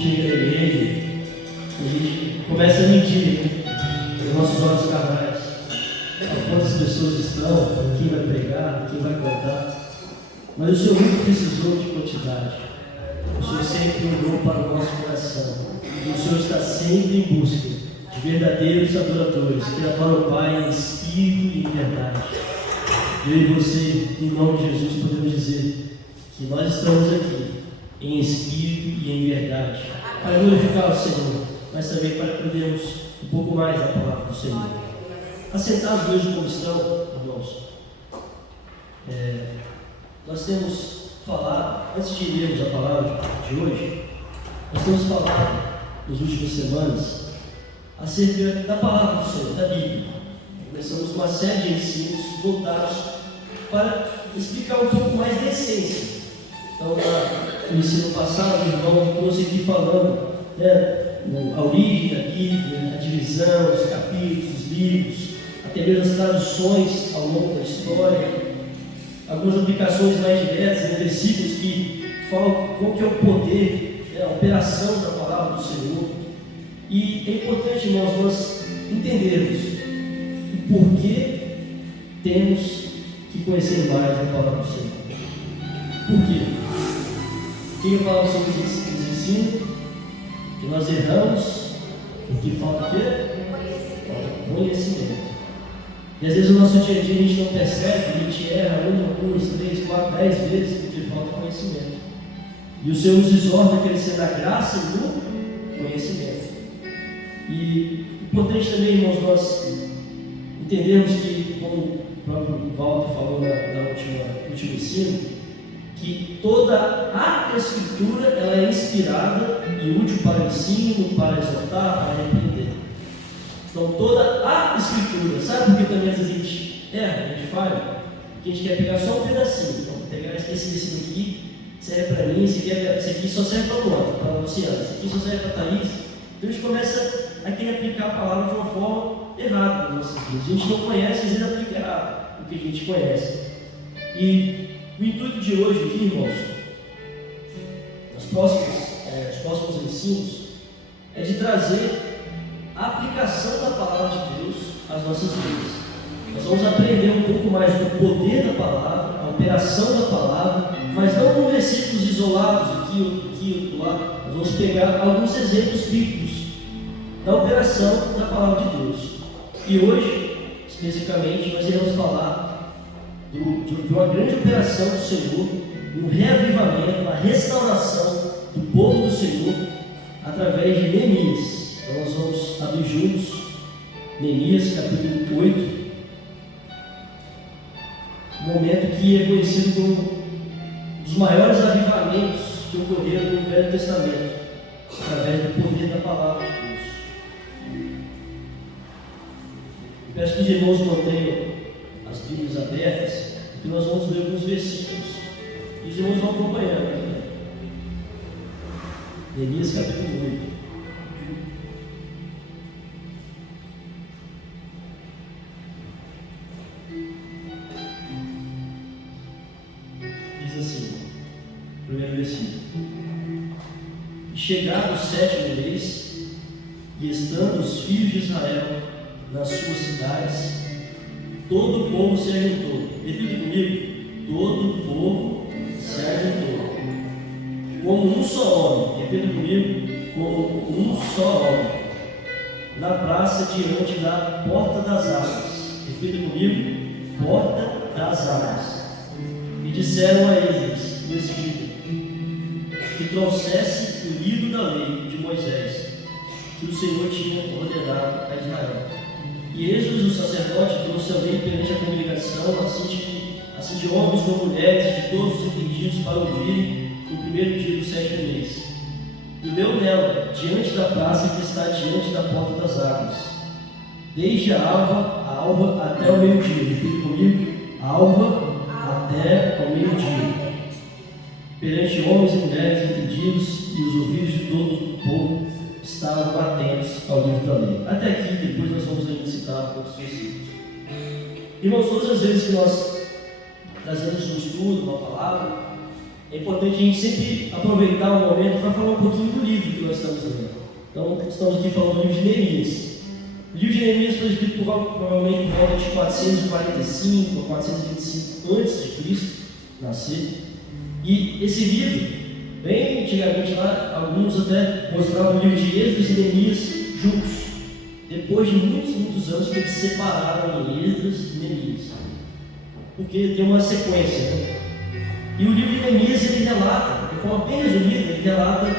chega na igreja, a gente começa a medir, né, os nossos olhos carnais. Quantas pessoas estão, quem vai pregar, quem vai cantar. Mas o Senhor nunca precisou de quantidade. O Senhor sempre olhou para o nosso coração. E o Senhor está sempre em busca de verdadeiros adoradores, que adoram o Pai em espírito e em verdade. Eu e você, em nome de Jesus, podemos dizer que nós estamos aqui em espírito e em verdade, para glorificar o Senhor, mas também para aprendermos um pouco mais da palavra do Senhor. Assentados hoje como estão, irmãos, nós temos falado, antes de lermos a palavra de hoje, nós temos falado nas últimas semanas acerca da palavra do Senhor, da Bíblia. Começamos uma série de ensinos voltados para explicar um pouco mais da essência. Então, no ensino passado, o irmão trouxe aqui falando, a origem da Bíblia, a divisão, os capítulos, os livros, até mesmo as traduções ao longo da história, algumas aplicações mais diretas em versículos que falam qual que é o poder, a operação da palavra do Senhor. E é importante, irmãos, nós entendermos o porquê temos que conhecer mais a palavra do Senhor. Por quê? O que a palavra do Senhor nos ensina? Que nós erramos, porque falta o quê? Conhecimento. E às vezes no nosso dia a dia a gente não percebe que a gente erra 1, 2, 3, 4, 10 vezes porque falta conhecimento. E o Senhor nos exorta a crescer na graça e no conhecimento. E importante também, irmãos, nós entendermos que, como o próprio Walter falou no último ensino, que toda a Escritura ela é inspirada e útil para o ensino, para exortar, para repreender. Então toda a Escritura, sabe por que também às vezes a gente erra, a gente falha? Porque a gente quer pegar só um pedacinho. Então, pegar esse versículo aqui, serve para mim, esse aqui só serve para o Luana, para a Luciana, esse aqui só serve para a Thaís. Então a gente começa a querer aplicar a palavra de uma forma errada nas nossas vidas. A gente não conhece, às vezes aplica errado o que a gente conhece. E o intuito de hoje aqui, irmãos, os próximos ensinos, é de trazer a aplicação da palavra de Deus às nossas vidas. Nós vamos aprender um pouco mais do poder da palavra, a operação da palavra, mas não com versículos isolados, aqui, outro lá. Nós vamos pegar alguns exemplos bíblicos da operação da palavra de Deus. E hoje, especificamente, nós iremos falar de uma grande operação do Senhor, um reavivamento, uma restauração do povo do Senhor através de Neemias. Então nós vamos abrir juntos Neemias capítulo 8, um momento que é conhecido como um dos maiores avivamentos que ocorreram no Velho Testamento, através do poder da palavra de Deus. Eu peço que os irmãos mantenham as Bíblias abertas, porque nós vamos ler alguns versículos e os irmãos vão acompanhando. Neemias capítulo 8. Primeiro versículo. Chegado o 7º mês, e estando os filhos de Israel nas suas cidades, todo o povo se ajuntou. Repita comigo: todo o povo se ajuntou, como um só homem. Repita comigo: como um só homem, na praça diante da porta das águas. Repita comigo: porta das águas. E disseram a Esdras, o escriba, que trouxesse o livro da lei de Moisés, que o Senhor tinha ordenado a Israel. E Esdras, o sacerdote, trouxe a lei perante a congregação, assim de homens como mulheres, e de todos os entendidos, para ouvirem no primeiro dia do 7º mês. E leu nela, diante da praça que está diante da porta das águas, desde a alva até o meio-dia. Repita comigo: alva até ao meio-dia. Perante homens e mulheres entendidos, e os ouvidos de todo o povo estavam atentos ao livro da lei. Até aqui, depois nós vamos citar outros versículos. Irmãos, todas as vezes que nós trazemos um estudo, uma palavra, é importante a gente sempre aproveitar o momento para falar um pouquinho do livro que nós estamos lendo. Então, estamos aqui falando do livro de Neemias. O livro de Neemias foi escrito provavelmente por volta de 445 a 425 a.C. nascer. E esse livro, bem antigamente lá, alguns até mostravam o livro de Esdras e Neemias juntos. Depois de muitos anos que eles separaram em Esdras e Neemias, porque tem uma sequência, né? E o livro de Neemias, ele relata, de forma bem resumida, ele relata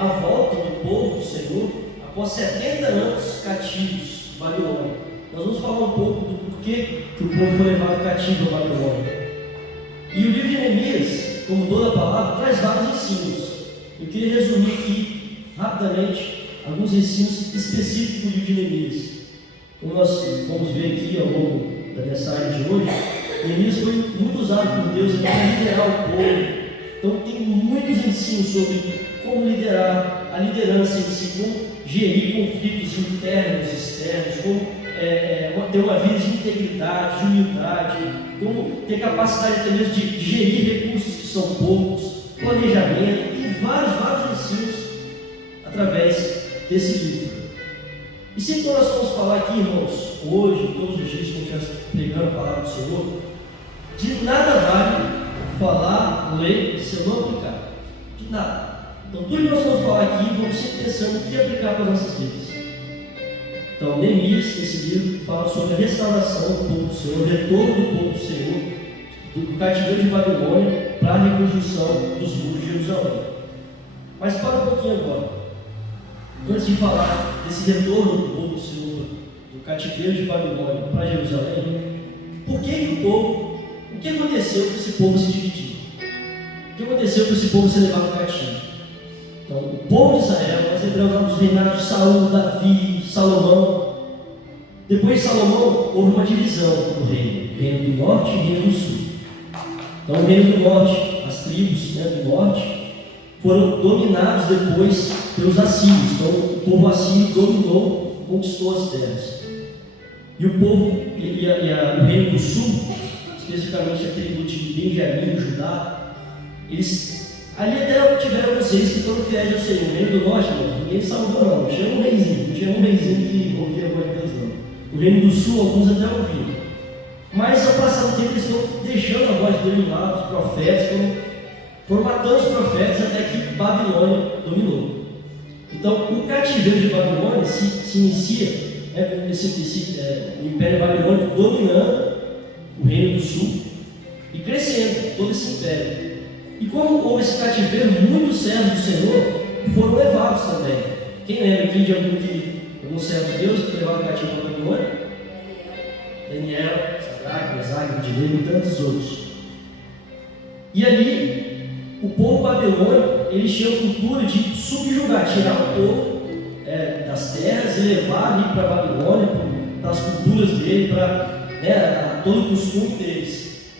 a volta do povo do Senhor após 70 anos cativos em Babilônia. Nós vamos falar um pouco do porquê que o povo foi levado cativo a Babilônia. E o livro de Neemias, como toda a palavra, traz vários ensinos. Eu queria resumir aqui, rapidamente, alguns ensinos específicos do livro de Neemias. Como nós vamos ver aqui ao longo da mensagem de hoje, Neemias foi muito usado por Deus para liderar o povo. Então tem muitos ensinos sobre como liderar, a liderança em si, como gerir conflitos internos e externos, como ter uma vida de integridade, de humildade, como ter capacidade até mesmo de gerir recursos que são poucos, planejamento e vários ensinos através desse livro. E sempre que nós vamos falar aqui, irmãos, hoje, todos os dias que a gente vai pregando a palavra do Senhor, de nada vale falar, ler, se eu não aplicar. De nada. Então, tudo que nós vamos falar aqui, vamos sempre pensando o que aplicar para as nossas vidas. Então, Neemias, esse livro, fala sobre a restauração do povo do Senhor, o retorno do povo do Senhor, do cativeiro de Babilônia para a reconstrução dos muros de Jerusalém. Mas para um pouquinho agora. Antes de falar desse retorno do povo do Senhor, do cativeiro de Babilônia para Jerusalém, o que aconteceu para esse povo se dividir? O que aconteceu para esse povo ser levado cativo? Então, o povo de Israel, nós lembramos dos reinados de Saul, Davi, Salomão. Depois de Salomão, houve uma divisão do reino, o reino do norte e o reino do sul. Então, o reino do norte, as tribos do norte, foram dominados depois pelos assírios. Então, o povo assírio dominou, conquistou as terras. E o povo, o reino do sul, especificamente a tribo de Benjamim, Judá, eles ali até tiveram alguns reis que foram fiéis ao Senhor. O reino do norte, ninguém salvou não, não tinha um reizinho que ouvia a voz de Deus não. O reino do sul, alguns até ouviram. Mas ao passar do tempo eles foram deixando a voz dele de lado, os profetas, foram matando os profetas até que Babilônia dominou. Então o cativeiro de Babilônia se inicia com o Império Babilônico dominando o reino do sul e crescendo todo esse império. E como houve esse cativeiro, muitos servos do Senhor foram levados também. Quem lembra aqui de algum servo de Deus que foi levado cativo para Babilônia? Daniel, Sadraque, Mesaque, Abednego e tantos outros. E ali, o povo babilônico, eles tinham a cultura de subjugar, tirar o povo das terras e levar ali para a Babilônia, para as culturas dele, para todo o costume deles.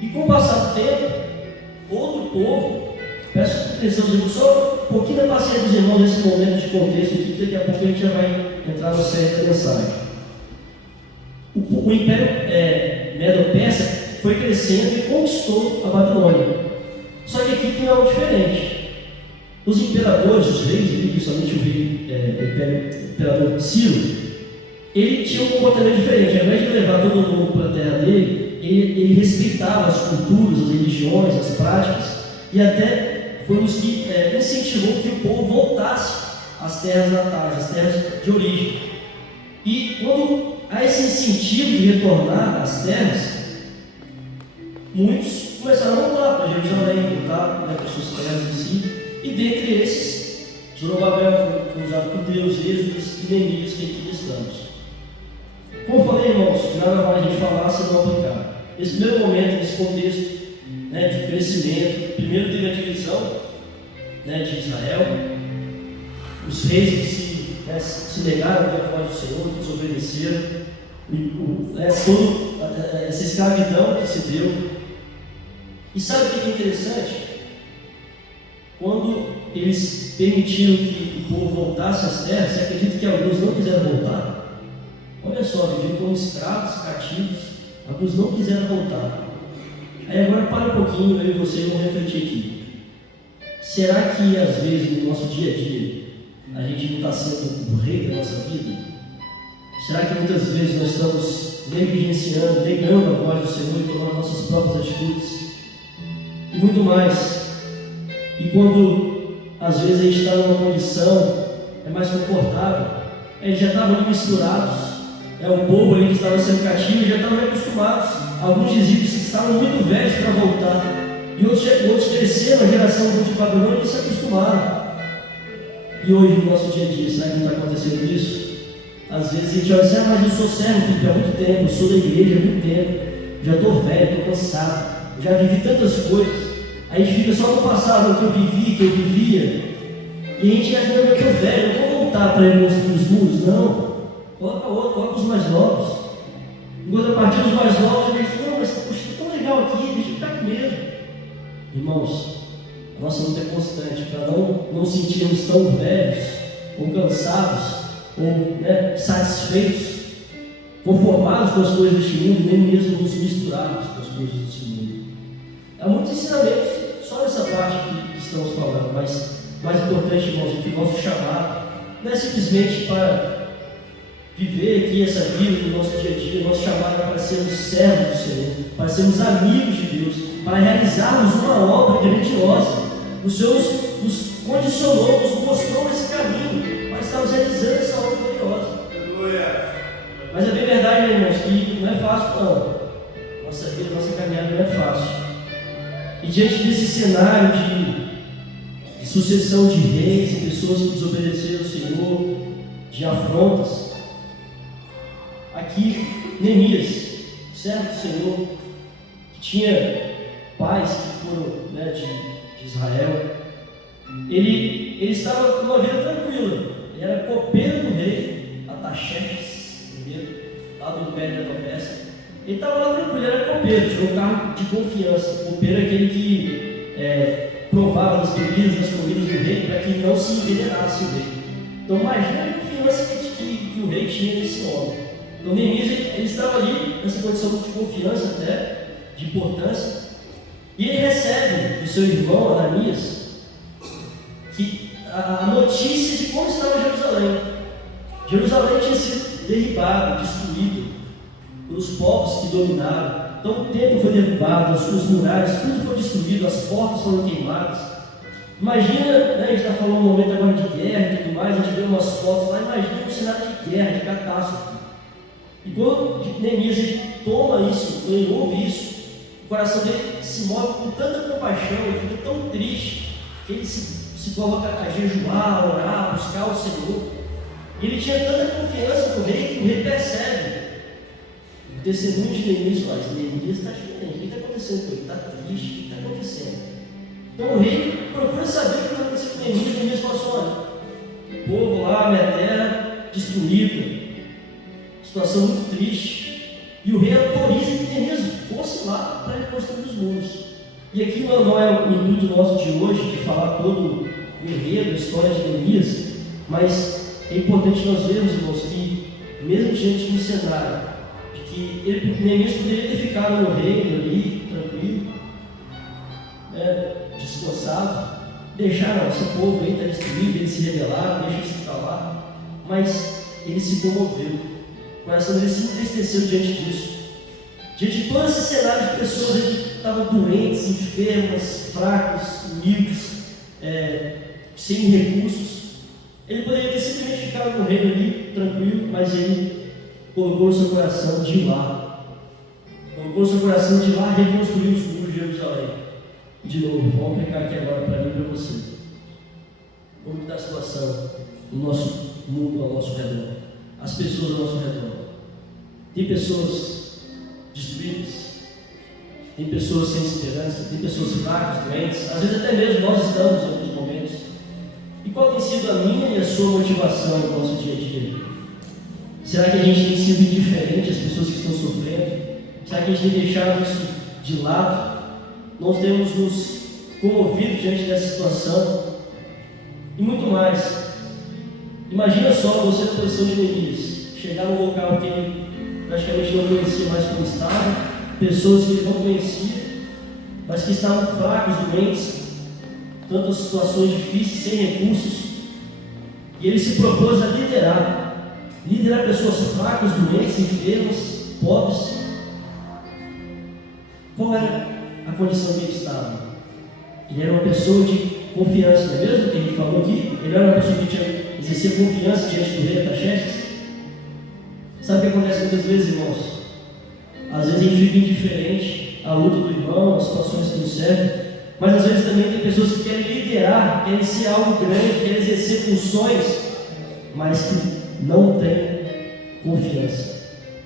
E com o passar do tempo, outro povo, peço que pensamos só um pouquinho da paciência dos irmãos nesse momento de contexto aqui, porque daqui a pouco a gente já vai entrar no centro da mensagem. O Império Medo-Persa foi crescendo e conquistou a Babilônia. Só que aqui tem algo diferente. Os imperadores, os reis, principalmente o imperador Ciro, ele tinha um comportamento diferente. Ao invés de levar todo mundo para a terra dele, ele respeitava as culturas, as religiões, as práticas, e até foi um dos que incentivou que o povo voltasse às terras natais, às terras de origem. E quando há esse incentivo de retornar às terras, muitos começaram a voltar para Jerusalém, voltar para as suas terras em si, e dentre esses, Zorobabel foi usado por Deus, Esdras e Neemias, que aqui estamos. Como eu falei, irmãos, nada vale a gente falar se não aplicar. Nesse primeiro momento, nesse contexto de crescimento, primeiro teve a divisão de Israel, os reis que se negaram a ouvir a voz do Senhor, desobedeceram, toda essa escravidão que se deu. E sabe o que é interessante? Quando eles permitiram que o povo voltasse às terras, você acredita que alguns não quiseram voltar? Olha só, viviam como escravos, cativos, alguns não quiseram voltar. Aí agora para um pouquinho, eu e você vamos refletir aqui. Será que às vezes no nosso dia a dia a gente não está sendo o rei da nossa vida? Será que muitas vezes nós estamos negligenciando, negando a voz do Senhor e tomando nossas próprias atitudes? E muito mais. E quando às vezes a gente está numa condição mais confortável, eles já estavam ali misturados, o povo ali que estava sendo cativo já estavam acostumados. Alguns diziam que estavam muito velhos para voltar, e outros cresceram, a geração de Babilônia, e se acostumaram. E hoje no nosso dia a dia, será que não está acontecendo isso? Às vezes a gente olha assim, mas eu sou servo há muito tempo, eu sou da igreja há muito tempo, já estou velho, estou cansado, já vivi tantas coisas. Aí a gente fica só no passado, o que eu vivi, que eu vivia, e a gente acha que eu estou velho, eu vou voltar para ele nos muros. Não, coloca outro, coloca os mais novos. Enquanto a partir dos mais novos, a gente diz, não, mas poxa, está tão legal aqui, deixa eu ficar aqui mesmo. Irmãos, a nossa luta é constante para não sentirmos tão velhos, ou cansados, ou satisfeitos, conformados com as coisas deste mundo, nem mesmo nos misturarmos com as coisas deste mundo. Há muitos ensinamentos só nessa parte que estamos falando, mas mais importante, irmãos, é que o nosso chamado não é simplesmente para viver aqui essa vida no nosso dia a dia. O nosso chamado é para sermos servos do Senhor, para sermos amigos de Deus, para realizarmos uma obra grandiosa. O Senhor nos condicionou, nos mostrou esse caminho para estarmos realizando essa obra gloriosa. Mas é bem verdade, irmãos, que não é fácil, não. Nossa vida, nossa caminhada não é fácil. E diante desse cenário de sucessão de reis e pessoas que desobedeceram ao Senhor, de afrontas, aqui Neemias, servo do Senhor, que tinha pais que foram de Israel, ele estava numa vida tranquila. Ele era copeiro do rei Artaxerxes I, lá do Império da Pérsia. Ele estava lá tranquilo, ele era copeiro, tinha um cargo de confiança. Copeiro é aquele que provava das bebidas, das comidas do rei, para que não se envenenasse o rei. Então imagina a confiança que o rei tinha nesse homem. Então Neemias ele estava ali nessa condição de confiança até, de importância, e ele recebe do seu irmão Ananias a notícia de como estava Jerusalém. Jerusalém tinha sido derribada, destruída pelos povos que dominaram. Então o templo foi derrubado, os muralhas, tudo foi destruído, as portas foram queimadas. Imagina, a gente está falando um momento agora de guerra e tudo mais, a gente vê umas fotos lá, imagina um cenário de guerra, de catástrofe. E quando Neemias toma isso, quando ele ouve isso, o coração dele se move com tanta compaixão, ele fica tão triste, que ele se coloca a jejuar, a orar, a buscar o Senhor. E ele tinha tanta confiança no rei, que o rei percebe. O testemunho de Neemias fala, Neemias está diferente, o que está acontecendo com ele? Está triste, o que está acontecendo? Então o rei procura saber o que está acontecendo com Neemias. Neemias fala assim, olha, o povo lá, minha terra destruída, situação muito triste. E o rei autoriza que Neemias fosse lá para reconstruir os muros. E aqui não é o intuito nosso de hoje, de falar todo o enredo, a história de Neemias, mas é importante nós vermos, irmãos, que mesmo diante de um cenário de que Neemias poderia ter ficado no reino ali, tranquilo, descansado, deixar esse povo aí está destruído, eles se rebelaram, deixa eles ficar lá, mas ele se comoveu. O coração dele se entristeceu diante disso. Diante de todo esse cenário de pessoas que estavam doentes, enfermas, fracos, humildes, sem recursos, ele poderia ter simplesmente ficado no reino ali, tranquilo, mas ele colocou no seu coração de ir lá. Colocou no seu coração de ir lá reconstruir os muros de Jerusalém. De novo, vamos aplicar aqui agora para mim e para você. Como está a situação no nosso mundo, ao nosso redor? As pessoas ao nosso redor. Tem pessoas destruídas, tem pessoas sem esperança, tem pessoas fracas, doentes, às vezes até mesmo nós estamos em alguns momentos. E qual tem sido a minha e a sua motivação no nosso dia a dia? Será que a gente tem sido indiferente às pessoas que estão sofrendo? Será que a gente tem deixado isso de lado? Nós temos nos comovido diante dessa situação? E muito mais. Imagina só você na posição de Neemias, chegar num local que ele praticamente não conhecia mais como estava, pessoas que ele não conhecia, mas que estavam fracos, doentes, tantas situações difíceis, sem recursos. E ele se propôs a liderar pessoas fracas, doentes, enfermas, pobres. Qual era a condição que ele estava? Ele era uma pessoa de confiança, não é mesmo que a gente falou aqui? Ele era uma pessoa que exercia confiança diante do rei Artaxerxes. Sabe o que acontece muitas vezes, irmãos? Às vezes a gente fica indiferente à luta do irmão, às situações que nos servem, mas às vezes também tem pessoas que querem liderar, querem ser algo grande, querem exercer funções, mas que não têm confiança.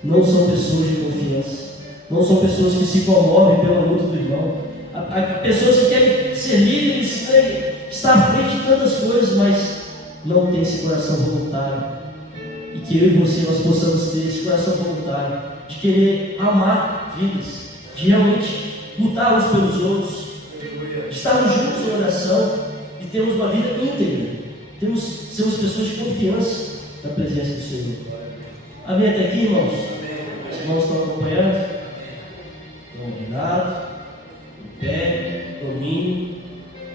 Não são pessoas de confiança. Não são pessoas que se comovem pela luta do irmão. Há pessoas que querem ser líderes, estar à frente de tantas coisas, mas não têm esse coração voluntário. E que eu e você nós possamos ter esse coração voluntário, de querer amar vidas, de realmente lutar uns pelos outros, de estarmos juntos em oração e termos uma vida íntegra, sermos pessoas de confiança na presença do Senhor. Amém até aqui, irmãos? Os irmãos estão acompanhando? Dom Renato, em pé, domínio,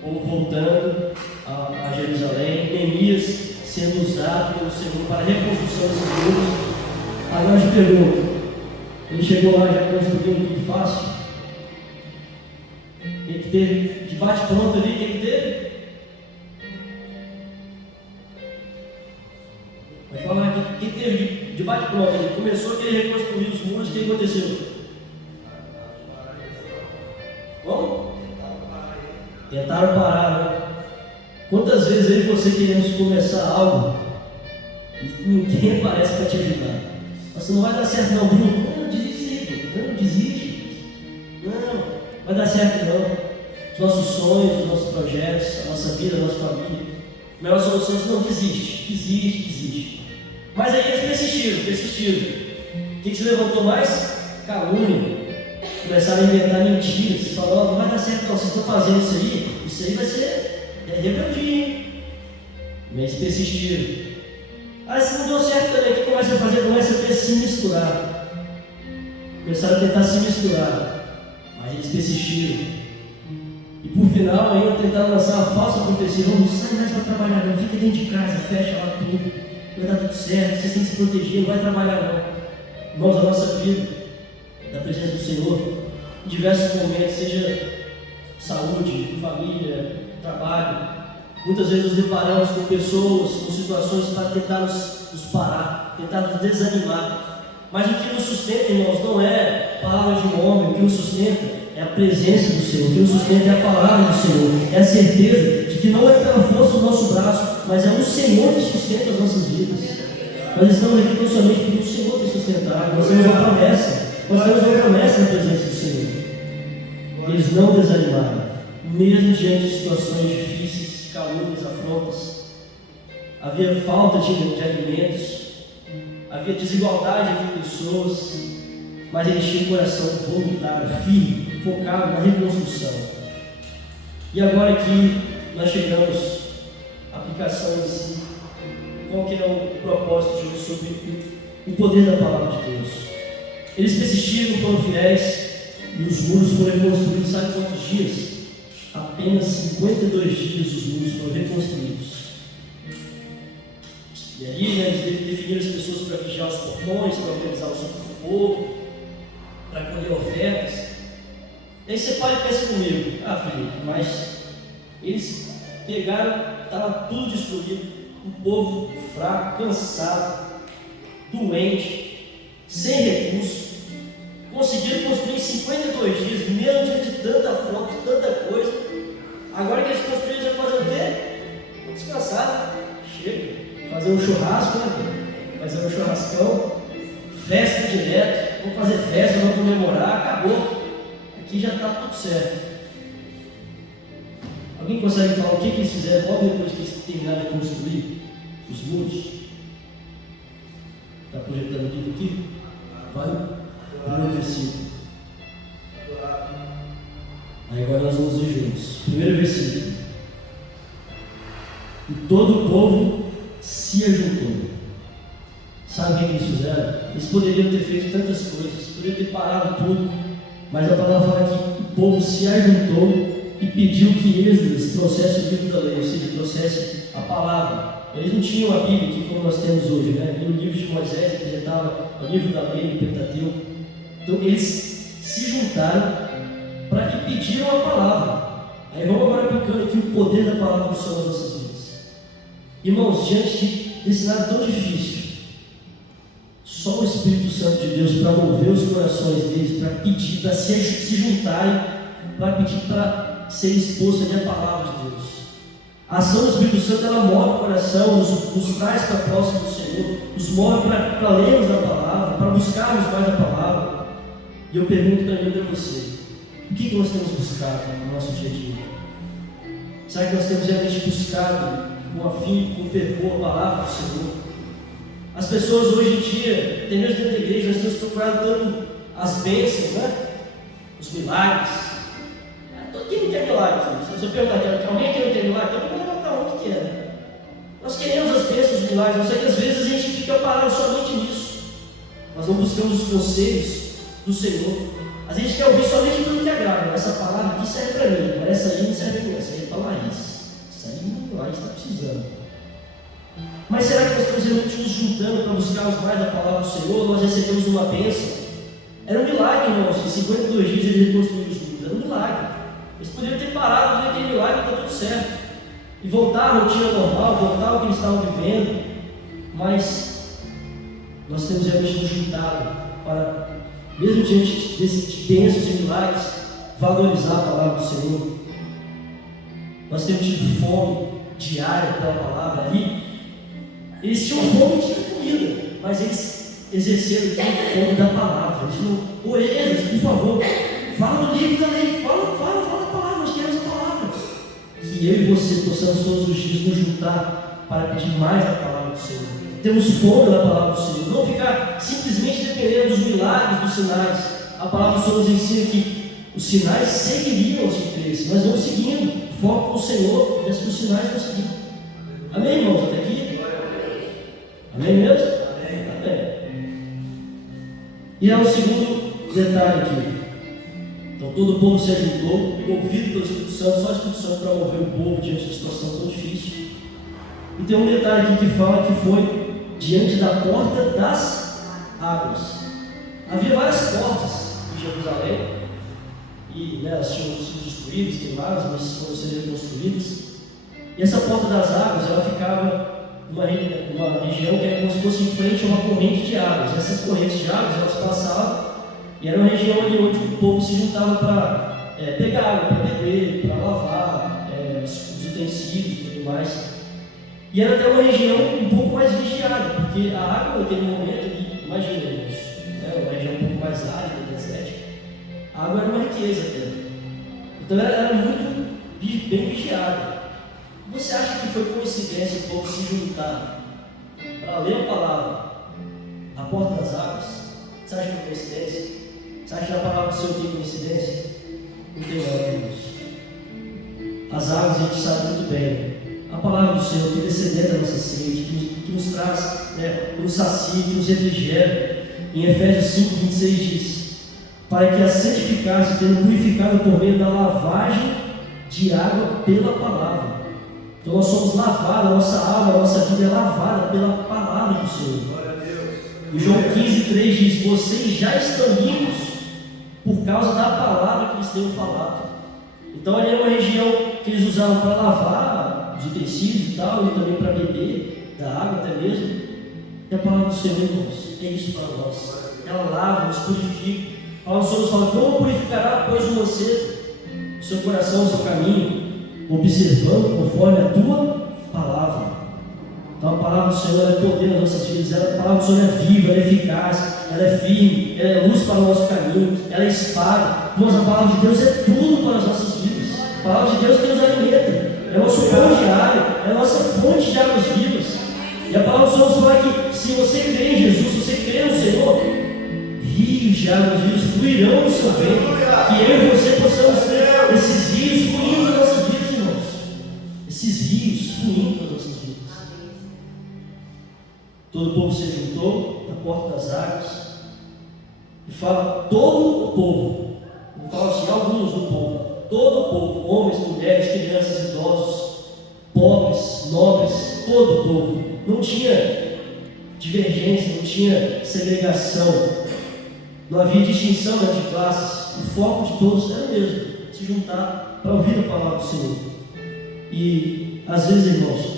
ou voltando a Jerusalém, Neemias sendo usado pelo Senhor para a reconstrução desses muros. Agora eu te pergunto, ele chegou lá já construindo tudo fácil? Ele teve de bate-pronto ali, o que ele teve? Vai falar que teve de bate-pronto, ele começou a querer reconstruir os muros, o que aconteceu? Como? Tentaram parar, né? Quantas vezes eu e você queremos começar algo e ninguém aparece para te ajudar? Você não vai dar certo não, Bruno. Não desiste. Não, vai dar certo não. Os nossos sonhos, os nossos projetos, a nossa vida, a nossa família. A melhor solução é não desiste. Mas aí eles persistiram. O que se levantou mais? Calúnia. Começaram a inventar mentiras. Falaram, não vai dar certo não, vocês estão fazendo isso aí vai ser rebeldia. Mas persistiram. Aí se não deu certo também, o que começa a fazer? Começa a se misturar. Começaram a tentar se misturar, mas eles persistiram. E por final ainda tentaram lançar a falsa profecia: não sai mais para trabalhar não, fica dentro de casa, fecha lá tudo, vai dar tudo certo, vocês têm que se proteger, não vai trabalhar não. Irmãos, a nossa vida, da presença do Senhor, em diversos momentos, seja saúde, família, trabalho, muitas vezes nos deparamos com pessoas, com situações para tentar nos parar, tentar nos desanimar. Mas o que nos sustenta, irmãos, não é palavra de um homem, o que nos sustenta é a presença do Senhor, o que nos sustenta é a palavra do Senhor, é a certeza de que não é pela força do nosso braço, mas é o Senhor que sustenta as nossas vidas. Nós estamos aqui não somente porque o Senhor tem sustentado, nós temos uma promessa na presença do Senhor. Eles não desanimaram, mesmo diante de situações difíceis, calúnias, afrontas. Havia falta de alimentos, havia desigualdade entre pessoas, mas eles tinham um coração voluntário, firme, focado na reconstrução. E agora que nós chegamos à aplicação em si, qual que é o propósito de Deus sobre o poder da palavra de Deus? Eles persistiram, foram fiéis, e os muros foram reconstruídos, sabe quantos dias? Apenas 52 dias os muros foram reconstruídos. E aí, eles definiram as pessoas para vigiar os portões, para organizar o povo, para colher ofertas. E aí você para e pensa comigo: Felipe, mas eles pegaram, estava tudo destruído, um povo fraco, cansado, doente, sem recursos, conseguiram construir em 52 dias, mesmo diante de tanta afronta, de tanta coisa. Agora que eles construíram, já fazer o quê? Vou descansar, chega. Fazer um churrasco, né? Fazer um churrascão, festa direto, vamos fazer festa, vamos comemorar, acabou. Aqui já está tudo certo. Alguém consegue falar o que eles fizeram logo depois que eles terminaram de construir os muros? Está projetando o livro aqui? Vai para o versículo. Aí agora nós vamos ler juntos. Primeiro versículo. E todo o povo se ajuntou. Sabe o que eles fizeram? Eles poderiam ter feito tantas coisas, poderiam ter parado tudo, mas a palavra fala que povo se ajuntou e pediu que Esdras trouxesse o livro da lei, ou seja, trouxesse a palavra. Eles não tinham a Bíblia aqui como nós temos hoje, né? E o livro de Moisés representava o livro da lei, o Pentateuco. Então eles se juntaram e pediram a palavra. Aí vamos agora aplicando aqui o poder da palavra do Senhor nas nossas vidas. Irmãos, diante desse nada tão difícil, só o Espírito Santo de Deus para mover os corações deles, para pedir, para se juntarem, para pedir para ser exposto ali a palavra de Deus. A ação do Espírito Santo, ela move o coração, nos traz para próximo do Senhor, nos move para lermos a palavra, para buscarmos mais a palavra. E eu pergunto para mim e para você, o que nós temos buscado no nosso dia a dia? Será que nós temos realmente buscado com afinco, com fervor a palavra do Senhor? As pessoas hoje em dia, até mesmo dentro da igreja, nós temos procurado tanto as bênçãos, né? Os milagres. Quem não quer milagres? Se eu perguntar aqui, alguém que não quer milagre, então eu vou levantar um que quer. Nós queremos as bênçãos, os milagres, não sei que às vezes a gente fica parado somente nisso. Nós não buscamos os conselhos do Senhor. A gente quer ouvir somente aquilo que agrada. Essa palavra aqui serve para mim, agora essa aí não serve para mim, essa aí é para Laís. Essa aí a Laís está precisando. Mas será que nós estamos realmente nos juntando para buscarmos mais da palavra do Senhor? Nós recebemos uma bênção. Era um milagre, irmãos. Em 52 dias eles reconstruíram os muros. Era um milagre. Eles poderiam ter parado no aquele milagre e está tudo certo. E voltar à rotina normal, voltar ao que eles estavam vivendo. Mas nós temos realmente nos juntado para, mesmo diante desses bênçãos e milagres, valorizar a palavra do Senhor. Nós temos tido fome diária pela palavra ali. Eles tinham fome de comida, mas eles exerceram a fome da palavra. Eles falaram, ô Esdras, por favor, fala do livro da lei, fala da palavra, nós queremos a palavra. Que eu e você possamos todos os dias nos juntar para pedir mais da palavra do Senhor. Temos fome da palavra do Senhor, não ficar simplesmente dependendo dos milagres, dos sinais. A palavra do Senhor nos ensina que os sinais seguiriam os que crescem, nós vamos seguindo, foco no Senhor, e os sinais vão seguir. Amém, irmãos? Até aqui? Amém mesmo? Amém. E é o segundo detalhe aqui. Então todo o povo se ajuntou, movido pelo Espírito Santo, só o Espírito Santo para mover o povo diante de situação tão difícil. E tem um detalhe aqui que fala que foi diante da porta das águas. Havia várias portas em Jerusalém, e elas tinham sido destruídas, queimadas, mas foram ser reconstruídas. E essa porta das águas, ela ficava numa região que era como se fosse em frente a uma corrente de águas. Essas correntes de águas, elas passavam, e era uma região ali onde o povo se juntava para pegar água, para beber, para lavar, os utensílios e tudo mais. E era até uma região um pouco mais vigiada, porque a água naquele momento, imaginemos, uma região um pouco mais árida, desértica, a água era uma riqueza até. Então era muito bem vigiada. Você acha que foi coincidência o povo se juntar para ler a palavra à porta das águas? Você acha que foi coincidência? Você acha que a palavra do Senhor tem coincidência? Não tem nada disso. As águas a gente sabe muito bem. A palavra do Senhor que descedenta a nossa sede, que nos traz, que nos sacia, que nos refrigera. Em Efésios 5, 26 diz: para que a santificasse, tendo purificado por meio da lavagem de água pela palavra. Então nós somos lavados, a nossa alma, a nossa vida é lavada pela palavra do Senhor. E João 15,3 diz: vocês já estão limpos por causa da palavra que eles têm falado. Então ali era uma região que eles usavam para lavar os utensílios e tal, e também para beber da água até mesmo. E a palavra do Senhor, irmãos, é isso para nós. Ela lava, nos purifica. A palavra do Senhor nos fala: como purificará, pois, você o seu coração, o seu caminho, observando conforme a tua palavra. Então a palavra do Senhor é poder nas nossas vidas. A palavra do Senhor é viva, ela é eficaz, ela é firme, ela é luz para o nosso caminho, ela é espada. Mas a palavra de Deus é tudo para as nossas vidas. A palavra de Deus que nos alimenta, é nosso pão diário, é a nossa fonte de águas vivas. E a palavra do Senhor nos fala que se você crê em Jesus, se você crê no Senhor, rios de águas vivas fluirão no seu ventre. Que eu e você possamos ter esses rios fluindo nas nossas vidas, irmãos. Esses rios fluindo nas nossas vidas. Todo o povo se juntou na porta das águas. E fala todo o povo. Não falo assim, alguns do povo, todo o povo, homens, mulheres, crianças, idosos, pobres, nobres, todo o povo, não tinha divergência, não tinha segregação, não havia distinção entre classes, o foco de todos era o mesmo, se juntar para ouvir a palavra do Senhor. E às vezes, irmãos,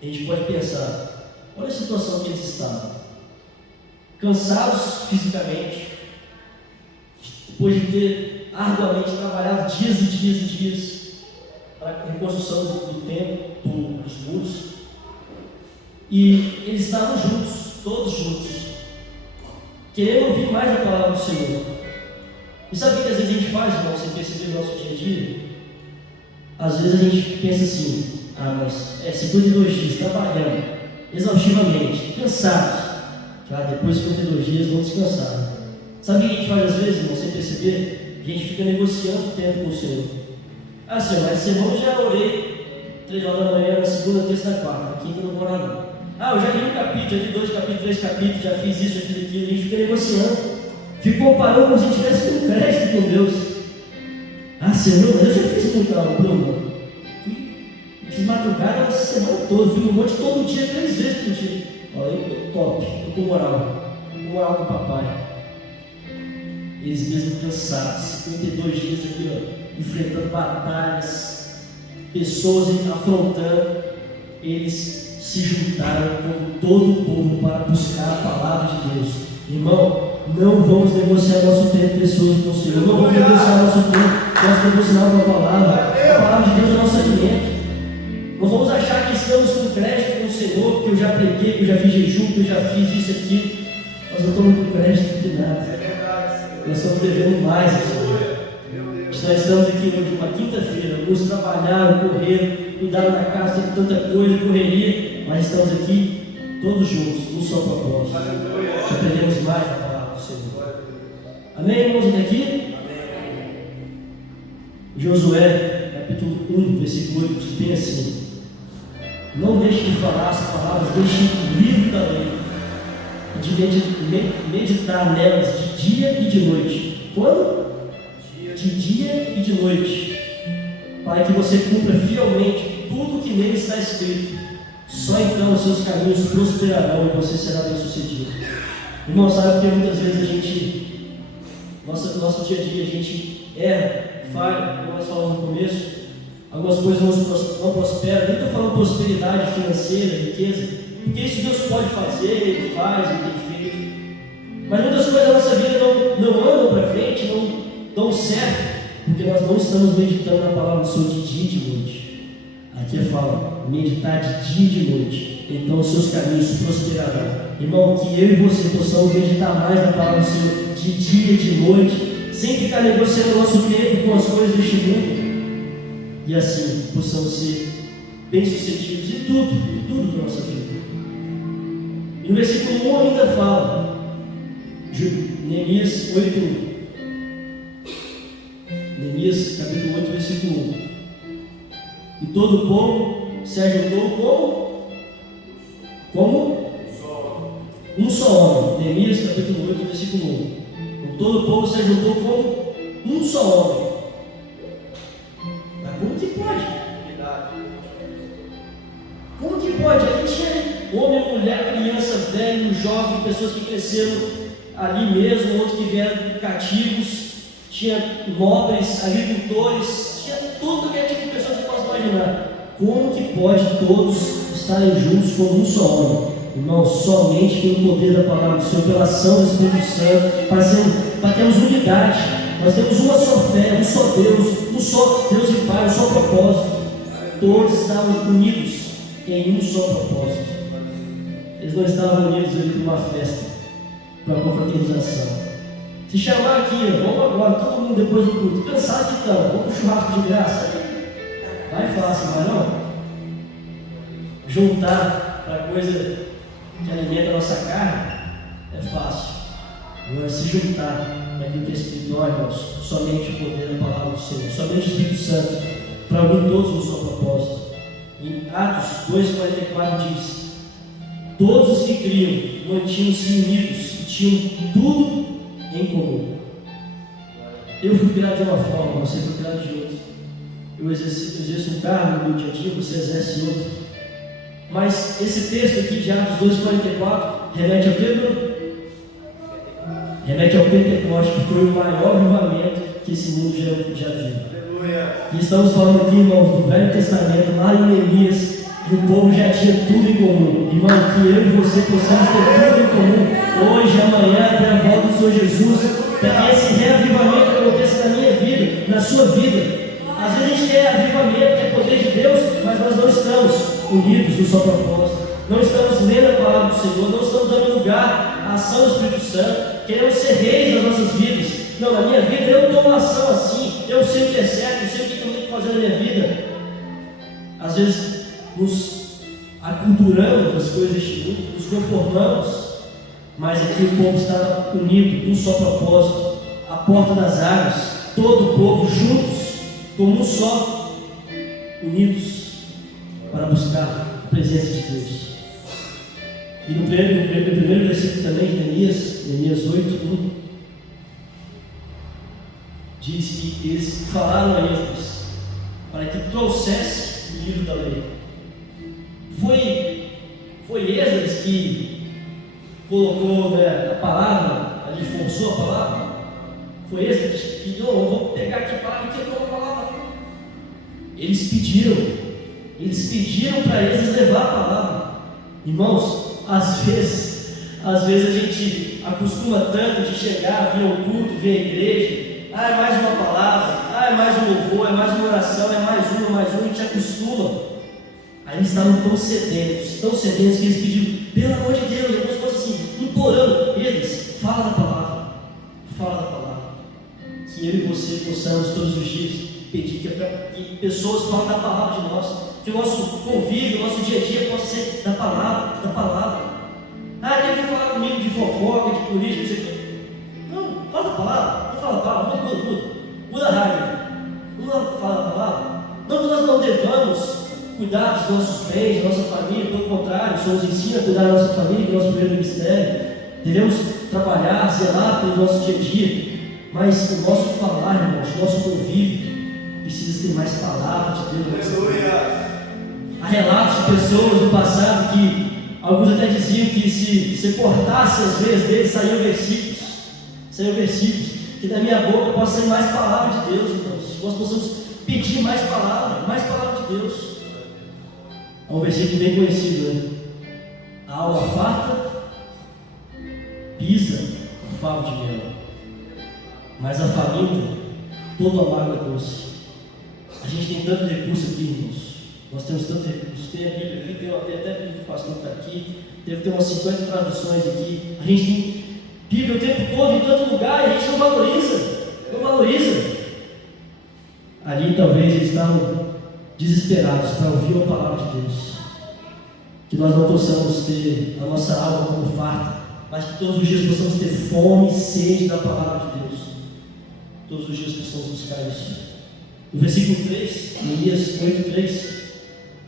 a gente pode pensar, olha a situação que eles estavam, cansados fisicamente, depois de ter arduamente trabalhado dias e dias e dias para a reconstrução do templo, dos muros, e eles estavam juntos, todos juntos, querendo ouvir mais a palavra do Senhor. E sabe o que às vezes a gente faz, irmão, sem perceber no nosso dia a dia? Às vezes a gente pensa assim, mas 52 dias trabalhando exaustivamente, cansados, depois de 52 dias vamos descansar. Sabe o que a gente faz às vezes, irmão, sem perceber? A gente fica negociando o tempo com o Senhor. Senhor, mas semana eu já orei 3 horas da manhã, na segunda, terça, na quarta, na quinta eu não vou orar não. Eu já li um capítulo, já li 2 capítulos, 3 capítulos, já fiz isso, já fiz aquilo, a gente fica negociando, fica comparando como se a gente tivesse com crédito com Deus. Senhor, mas eu já fiz com o Bruno. Fiz madrugada a semana toda, fui no monte todo dia, 3 vezes por dia. Eu tô top, tô com moral com o papai. Eles mesmo cansados, 52 dias aqui, enfrentando batalhas, pessoas afrontando, eles se juntaram com todo o povo para buscar a palavra de Deus. Irmão, não vamos negociar nosso tempo pessoas com o Senhor, não vamos negociar nosso tempo, nós temos que ensinar uma palavra. A palavra de Deus é o nosso alimento. Não vamos achar que estamos com crédito com o Senhor, que eu já preguei, que eu já fiz jejum, que eu já fiz isso aqui. Nós não estamos com crédito de nada. Nós estamos devendo mais ao Senhor. Nós estamos aqui hoje, uma quinta-feira, alguns trabalharam, correram, cuidaram da casa, teve tanta coisa, correria, mas estamos aqui todos juntos, um só propósito. Que aprendemos mais a palavra do Senhor. Amém, irmãos, até aqui? Josué, capítulo 1, versículo 8, diz bem assim: não deixe de falar as palavras deste livro da lei, e de meditar nelas de dia e de noite. Quando? De dia e de noite, para que você cumpra fielmente tudo o que nele está escrito. Só então os seus caminhos prosperarão e você será bem sucedido. Irmão, sabe porque muitas vezes a gente, nosso dia a dia, a gente erra, falha, como nós falamos no começo, algumas coisas não prosperam. Nem estou falando prosperidade financeira, riqueza, porque isso Deus pode fazer, Ele faz, Ele tem feito. Mas muitas coisas da nossa vida não andam para frente, não dão certo, porque nós não estamos meditando na palavra do Senhor de dia e de noite. Aqui fala, meditar de dia e de noite, então os seus caminhos prosperarão. Irmão, que eu e você possamos meditar mais na palavra do Senhor de dia e de noite, sem ficar negociando o nosso tempo com as coisas deste mundo, e assim possamos ser bem-sucedidos em tudo da nossa vida. E no versículo 1 ainda fala, Neemias 8, Neemias capítulo 8, versículo 1. E todo o povo se ajuntou como? Um só homem. Neemias capítulo 8, versículo 1. E todo o povo se ajuntou como um só homem. Mas como que pode? Como que pode? Ali tinha homem, mulher, criança, velho, jovem, pessoas que cresceram ali mesmo, outros que vieram cativos. Tinha nobres, agricultores, tinha tudo que é tipo de pessoas que possa imaginar. Como que pode todos estarem juntos como um só homem? Irmão, somente pelo poder da palavra do Senhor, pela ação do Espírito Santo, para termos unidade. Nós temos uma só fé, um só Deus e Pai, um só propósito. Todos estavam unidos em um só propósito. Eles não estavam unidos ali para uma festa, para uma confraternização. Se chamar aqui, vamos agora, todo mundo depois do culto, cansado de tanto, vamos para o churrasco de graça. Vai fácil, não é não? Juntar para coisa que alimenta a nossa carne é fácil. Agora, se juntar para aquilo que é espiritual, irmãos, somente o poder da palavra do Senhor, somente o Espírito Santo, para unir todos no seu propósito. Em Atos 2,44 diz: todos os que criam mantinham-se unidos e tinham tudo em comum. Eu fui criado de uma forma, você foi criado de outra. Eu exerço um cargo no meu dia a dia, você exerce outro. Mas esse texto aqui de Atos 2,44 remete ao quê, Bruno? Remete ao Pentecoste, que foi o maior avivamento que esse mundo já viu. E estamos falando aqui, irmãos, do Velho Testamento, lá em Neemias, que o povo já tinha tudo em comum. Irmão, que eu e você possamos ter tudo em comum, hoje, amanhã, até a volta do Senhor Jesus, para que esse reavivamento aconteça na minha vida, na sua vida. Às vezes a gente quer avivamento, quer poder de Deus, mas nós não estamos unidos no seu propósito, não estamos lendo a palavra do Senhor, não estamos dando lugar à ação do Espírito Santo, queremos ser reis das nossas vidas. Não, na minha vida eu tomo ação assim, eu sei o que é certo, eu sei o que eu tenho que fazer na minha vida. Às vezes nos aculturamos das coisas deste mundo, nos conformamos, mas aqui o povo está unido num só propósito, a porta das águas, todo o povo juntos, como um só, unidos para buscar a presença de Deus. E no primeiro versículo também de Neemias 8:1, diz que eles falaram a Esdras para que trouxesse o livro da lei. Foi Esdras que colocou, né, a palavra, ali forçou a palavra. Foi Esdras que não, eu vou pegar aqui a palavra e quebrou a palavra. Eles pediram para eles levar a palavra. Irmãos, às vezes a gente acostuma tanto de chegar, vir ao culto, vir à igreja. É mais uma palavra, é mais um louvor, é mais uma oração, é mais uma, a gente acostuma. Aí eles estavam tão sedentos que eles pediram, pelo amor de Deus, como se fosse assim, implorando. Eles, fala da palavra. Que eu e você possamos todos os dias pedir que pessoas falem da palavra de nós, que o nosso convívio, o nosso dia a dia possa ser da palavra. Tem que falar comigo de fofoca, de política, não sei o que. Não, fala da palavra, muda a rádio, não fala da palavra. Não que nós não devamos cuidar dos nossos bens, da nossa família, pelo contrário, o Senhor nos ensina a cuidar da nossa família, que é o nosso primeiro ministério. Devemos trabalhar, zelar pelo nosso dia a dia, mas o nosso falar, irmãos, o nosso convívio precisa ter mais palavra de Deus. Há relatos de pessoas no passado que alguns até diziam que se você cortasse as veias deles, saíam versículos, que da minha boca possa sair mais palavra de Deus, irmãos. Nós possamos pedir mais palavra de Deus. Há um versículo bem conhecido, né? A alma farta pisa o favo de mel, mas a faminta todo amargo é doce. A gente tem tanto recurso aqui, irmãos. Nós temos tanto recurso. Tem a Bíblia aqui, tem até a Bíblia do pastor que está aqui, deve ter umas 50 traduções aqui. A gente tem Bíblia o tempo todo, em tanto lugar, e a gente não valoriza. Ali talvez eles estavam desesperados para ouvir a palavra de Deus. Que nós não possamos ter a nossa alma como farta, mas que todos os dias possamos ter fome e sede da palavra de Deus. Todos os dias possamos buscar isso. No versículo 3, Neemias 8:3,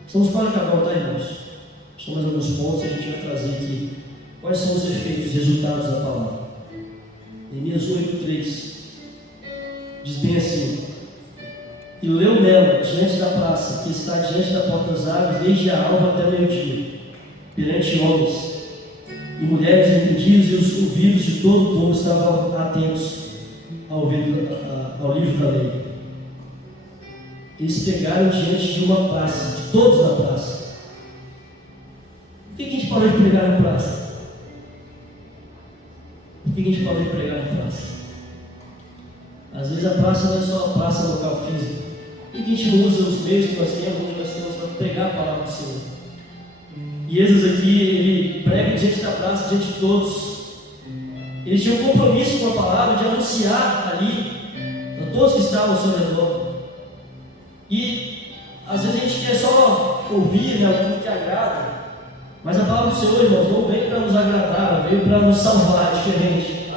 estamos para acabar, tá, irmãos? São mais alguns pontos que a gente vai trazer aqui. Quais são os efeitos, os resultados da palavra? Neemias 8:3 diz bem assim: e leu nela, diante da praça, que está diante da porta das águas, desde a alva até meio-dia, perante homens e mulheres entendidos, e os ouvidos de todo o povo estavam atentos ao livro da lei. Eles pegaram diante de uma praça, de todos na praça. Por que a gente parou de pregar na praça? Às vezes a praça não é só a praça local física. Por que a gente não usa os meios que nós temos para pregar a palavra do Senhor? E Esdras aqui, ele prega diante da praça, diante de todos. Ele tinha um compromisso com a palavra de anunciar ali a todos que estavam ao seu redor. E às vezes a gente quer só ouvir, né, aquilo que agrada, mas a palavra do Senhor, irmãos, não veio para nos agradar, veio para nos salvar, é diferente.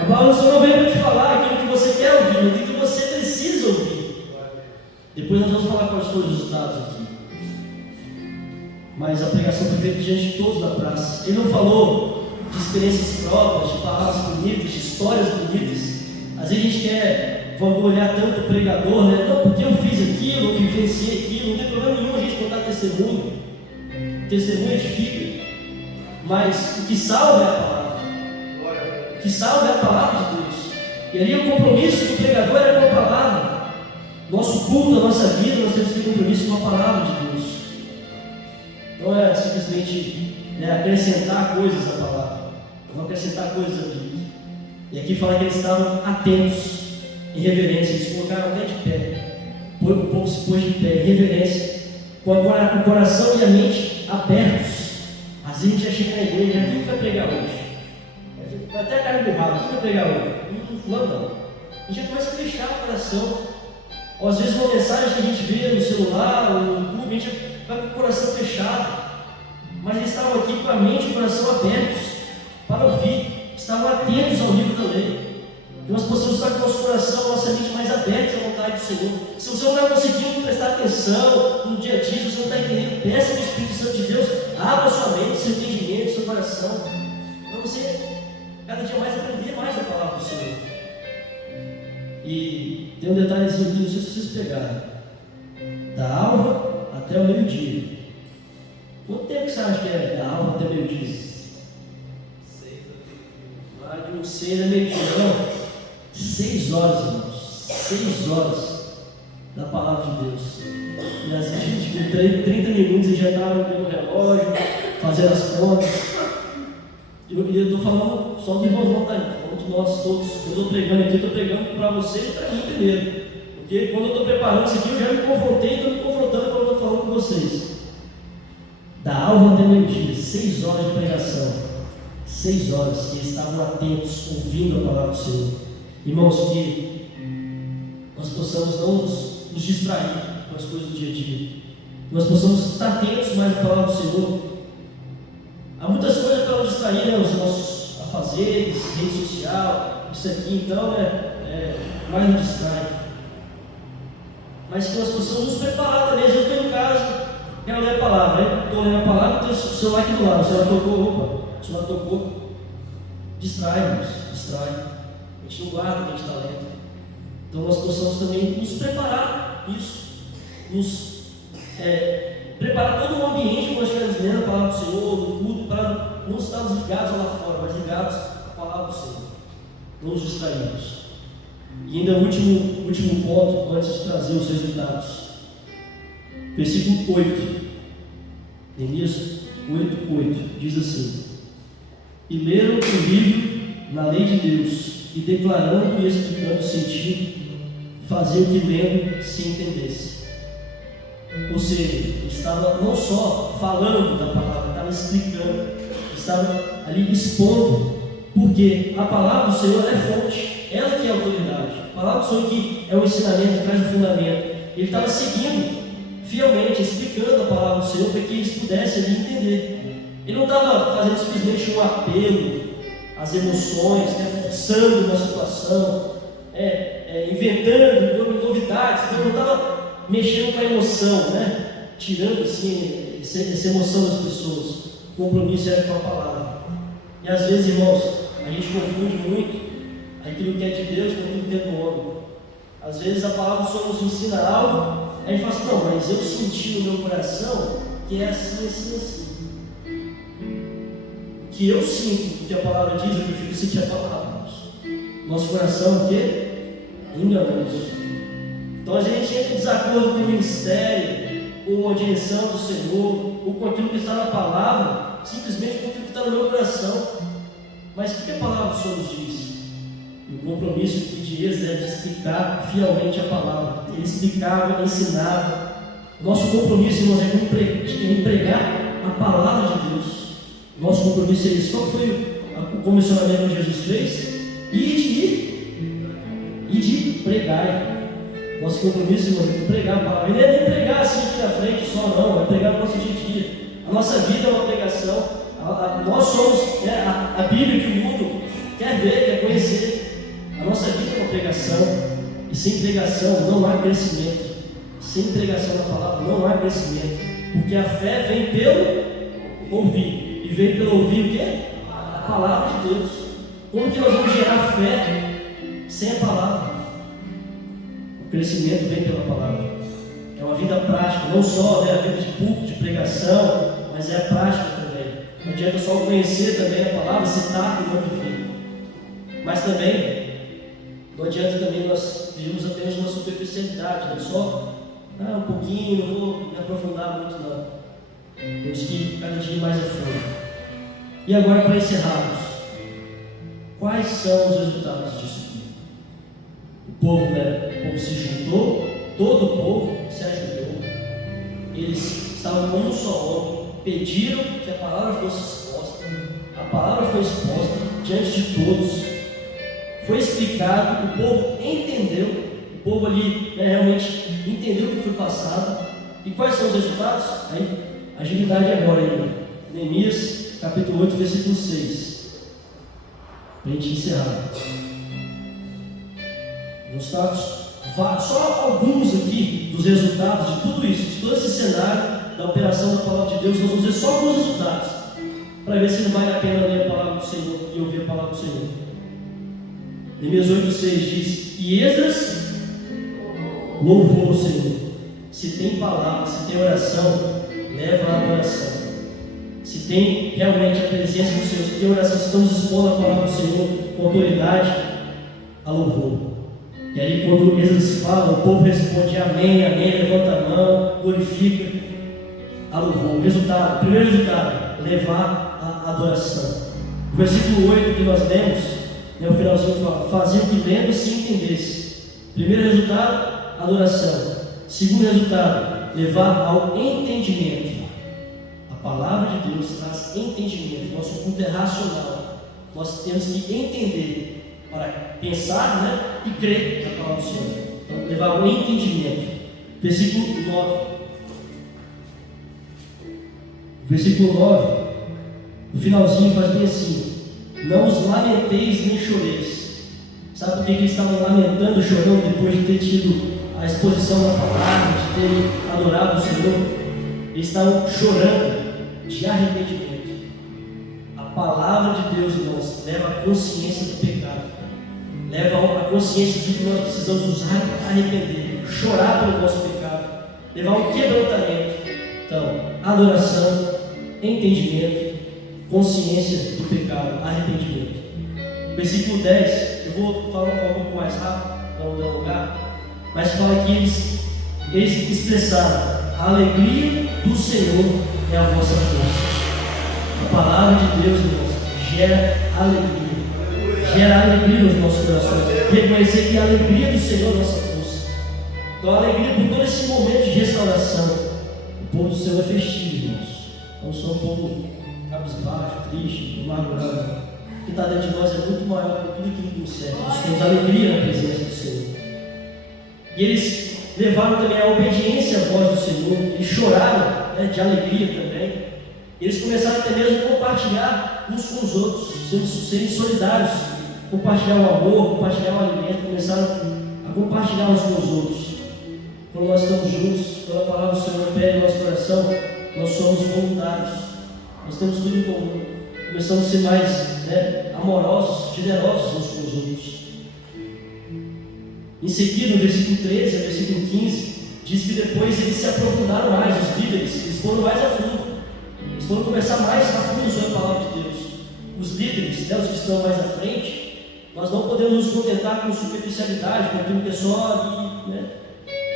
A palavra do Senhor não veio para te falar aquilo que você quer ouvir, mas aquilo que você precisa ouvir. Depois nós vamos falar quais foram os resultados aqui. Mas a pregação foi feita diante de todos da praça. Ele não falou de experiências próprias, de palavras bonitas, de histórias bonitas. Às vezes a gente quer vangloriar tanto o pregador, né? Não, porque eu fiz aquilo, eu vivenciei aquilo, não tem problema nenhum a gente contar testemunho. O testemunho edifica, mas o que salva é a palavra. O que salva é a palavra de Deus. E ali o compromisso do pregador era com a palavra. Nosso culto, a nossa vida, nós temos que ter compromisso com a palavra de Deus. Não é simplesmente acrescentar coisas à palavra, não acrescentar coisas à Bíblia. E aqui fala que eles estavam atentos, em reverência, eles colocaram até de pé. O povo se pôs de pé, em reverência, com o coração e a mente abertos. Às vezes a gente já chega na igreja, quem que vai pregar hoje? Vai até a carne burrada, quem vai pregar hoje? Não. A gente já começa a fechar o coração. Ou às vezes uma mensagem que a gente vê no celular, ou no YouTube, a gente vai com o coração fechado. Mas eles estavam aqui com a mente e o coração abertos para ouvir, estavam atentos ao livro da lei. Que nós possamos estar com o nosso coração, nossa mente mais aberta à vontade do Senhor. Se você não está conseguindo prestar atenção no dia a dia, se você não está entendendo, peça ao Espírito Santo de Deus, abra sua mente, seu entendimento, seu coração, para você cada dia mais aprender mais a palavra do Senhor. E tem um detalhezinho aqui, não sei se vocês pegaram. Da alva até o meio-dia. Quanto tempo você acha que é da alva até o meio-dia? 6 a de 6 a meio-dia, não? 6 horas, irmãos. 6 horas da palavra de Deus. E às vezes a gente com 30 minutos e já estava no relógio, fazendo as contas. E eu estou falando só dos irmãos montanhas, falando de nós todos. Eu estou pregando aqui, eu estou pregando para vocês e para mim primeiro. Porque quando eu estou preparando isso aqui, eu já me confrontei e estou me confrontando quando eu estou falando com vocês. Da alva até meio-dia, 6 horas de pregação. 6 horas que eles estavam atentos, ouvindo a palavra do Senhor. Irmãos, que nós possamos não nos distrair com as coisas do dia a dia. Que nós possamos estar atentos mais à palavra do Senhor. Há muitas coisas para nos distrair, né? Os nossos afazeres, rede social, isso aqui, então, mais nos distrai. Mas que nós possamos nos preparar também. Eu estou em casa, quero ler a palavra, estou lendo a palavra, tem o celular aqui do lado, o celular tocou, o celular tocou, distrai-nos, distrai. A gente não guarda o que a gente está lendo. Então nós possamos também nos preparar isso, preparar todo o ambiente que nós estivermos lendo a palavra do Senhor, no culto, para não estarmos ligados lá fora, mas ligados à palavra do Senhor. Não nos distraímos. E ainda o último ponto, antes de trazer os resultados. Versículo 8. Neemias 8:8 diz assim: E leram o livro na lei de Deus, e declarando e explicando o sentido, fazer o que lendo se entendesse. Ou seja, ele estava não só falando da palavra, estava explicando, estava ali expondo, porque a palavra do Senhor é fonte, ela que é a autoridade. A palavra do Senhor que é o ensinamento, que traz o fundamento. Ele estava seguindo fielmente, explicando a palavra do Senhor para que eles pudessem ali entender. Ele não estava fazendo simplesmente um apelo às emoções, forçando uma situação, inventando novidades. Ele não estava mexendo com a emoção, tirando assim essa emoção das pessoas. O compromisso era com a palavra. E às vezes, irmãos, a gente confunde muito aquilo que é de Deus com aquilo que é do homem. Às vezes a palavra do Senhor nos ensina algo, aí a gente fala assim: não, mas eu senti no meu coração que é assim, assim, assim. O que eu sinto, o que a palavra diz, eu prefiro sentir a palavra. Nosso coração é o quê? Enganoso. Então a gente entra em desacordo com o ministério, com a direção do Senhor, ou com aquilo que está na palavra, simplesmente com aquilo que está no meu coração. Mas o que a palavra do Senhor nos diz? E o compromisso de Êxodo é de explicar fielmente a palavra. Ele explicava, ensinava. Nosso compromisso, irmãos, é em pregar a palavra de Deus. Nosso compromisso é isso. Qual foi o comissionamento que Jesus fez? E de pregar. Nosso compromisso, irmãos, é de pregar a palavra. Ele não é nem pregar assim aqui na frente só, não. É pregar no nosso dia a dia. A nossa vida é uma pregação. Nós somos a Bíblia que o mundo quer ver, quer conhecer. A nossa vida é uma pregação. E sem pregação não há crescimento. Sem pregação da palavra não há crescimento. Porque a fé vem pelo ouvir. E vem pelo ouvir o quê? A palavra de Deus. Como que nós vamos gerar fé sem a palavra? crescimento vem pela palavra. É uma vida prática, não só a vida de púlpito, de pregação, mas é a prática também. Não adianta só conhecer também a palavra, citar e não viver. Mas também, não adianta também nós vivemos apenas uma superficialidade, não só um pouquinho, não vou me aprofundar muito não. Temos que ir cada dia mais a fundo. E agora, para encerrarmos, quais são os resultados disso aqui? O povo se juntou, todo o povo se ajudou, eles estavam como um só homem, pediram que a palavra fosse exposta, a palavra foi exposta diante de todos, foi explicado, o povo entendeu, o povo ali realmente entendeu o que foi passado. E quais são os resultados? Aí, agilidade agora aí, Neemias capítulo 8, versículo 6, para a gente encerrar. Só alguns aqui dos resultados de tudo isso, de todo esse cenário da operação da palavra de Deus. Nós vamos ver só alguns resultados, para ver se não vale a pena ler a palavra do Senhor e ouvir a palavra do Senhor. Neemias 8,6 diz: e Esdras louvou o Senhor. Se tem palavra, se tem oração, leva a adoração. Se tem realmente a presença do Senhor, se tem oração, se estamos expondo a palavra do Senhor com autoridade, a louvor. E aí, quando Esdras fala, o povo responde amém, amém, levanta a mão, glorifica, a louvor. Resultado, primeiro resultado, levar a adoração. O versículo 8 que nós lemos, o finalzinho fala: fazia o que lendo se entendesse. Primeiro resultado, adoração. Segundo resultado, levar ao entendimento. A palavra de Deus traz entendimento. Nosso culto é racional. Nós temos que entender para pensar, e crer na palavra do Senhor. Então, levar ao entendimento. Versículo 9. Versículo 9, no finalzinho faz bem assim: não os lamenteis nem choreis. Sabe por que eles estavam lamentando, chorando depois de ter tido a exposição da palavra, de terem adorado o Senhor? Eles estavam chorando de arrependimento. A palavra de Deus, irmãos, leva a consciência do pecado, leva a consciência de que nós precisamos nos arrepender, chorar pelo nosso pecado, levar um quebrantamento. Então, adoração, entendimento, consciência do pecado, arrependimento. Versículo 10, eu vou falar um pouco mais rápido, para não dar lugar, mas fala que eles expressaram: a alegria do Senhor é a vossa força. A palavra de Deus, irmãos, gera alegria nos nossos corações. Reconhecer que a alegria do Senhor é a nossa força. Então, a alegria por todo esse momento de restauração. O povo do Senhor é festivo, irmãos. Não só um povo cabisbaixo, triste, amargurado. O que está dentro de nós é muito maior do que tudo aquilo que nos serve. Nós temos alegria na presença do Senhor. E eles levaram também a obediência à voz do Senhor. Eles choraram, de alegria também. Eles começaram até mesmo a compartilhar uns com os outros, serem solidários, compartilhar o amor, compartilhar o alimento. Começaram a compartilhar uns com os outros. Quando nós estamos juntos, quando a palavra do Senhor pega no nosso coração, nós somos voluntários. Nós temos tudo em comum. Começamos a ser mais amorosos, generosos uns com os outros. Em seguida, no versículo 13 ao versículo 15, diz que depois eles se aprofundaram mais, os líderes, eles foram mais a fundo. Eles foram conversar mais a fundo sobre a palavra de Deus. Os líderes, os que estão mais à frente, nós não podemos nos contentar com superficialidade, com aquilo que é só ali,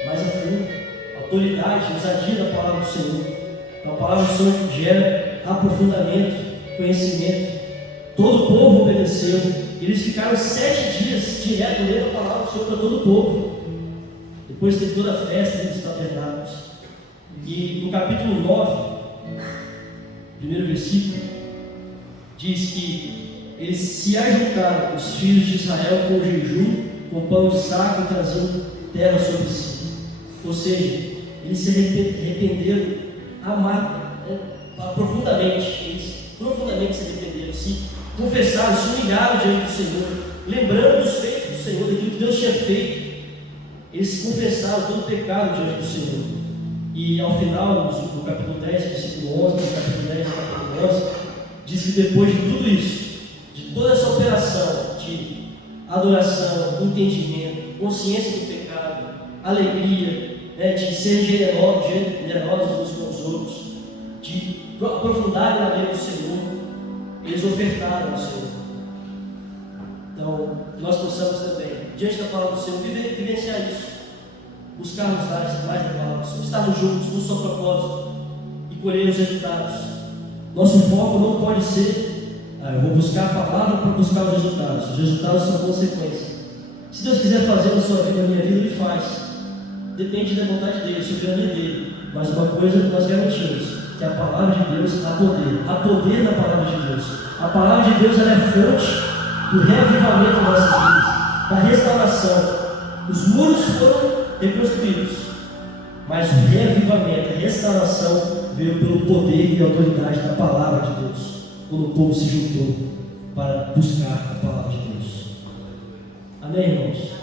mais a fundo. Autoridade, ousadia da palavra do Senhor. Então, a palavra do Senhor gera aprofundamento, conhecimento. Todo o povo obedeceu. Eles ficaram 7 dias direto lendo a palavra do Senhor para todo o povo. Depois teve toda a festa dos tabernáculos. E no capítulo 9, primeiro versículo, diz que eles se ajuntaram, os filhos de Israel, com jejum, com pão de saco, e traziam terra sobre si. Ou seja, eles se arrependeram profundamente. Eles profundamente se arrependeram, se confessaram, se humilharam diante do Senhor, lembrando dos feitos do Senhor, daquilo que Deus tinha feito. Eles confessaram todo o pecado diante do Senhor. E ao final, no capítulo 10, versículo 11, no capítulo 10, capítulo 11, diz que depois de tudo isso, de toda essa operação de adoração, entendimento, consciência do pecado, alegria, né, de ser generosos uns com os outros, de aprofundar na lei do Senhor. Eles ofertaram ao Senhor. Então, nós possamos também, diante da palavra do Senhor, vivenciar isso, buscarmos mais da palavra do Senhor, estarmos juntos no seu propósito e colher os resultados. Nosso foco não pode ser, eu vou buscar a palavra para buscar os resultados. Os resultados são consequência. Se Deus quiser fazer na sua vida, na minha vida, Ele faz. Depende da vontade dEle, soberania dEle. Mas uma coisa nós garantimos, que a palavra de Deus há poder. Há poder na palavra de Deus. A palavra de Deus ela é fonte do reavivamento das nossas vidas, da restauração. Os muros foram reconstruídos, mas o reavivamento, a restauração veio pelo poder e autoridade da palavra de Deus, quando o povo se juntou para buscar a palavra de Deus. Amém, irmãos?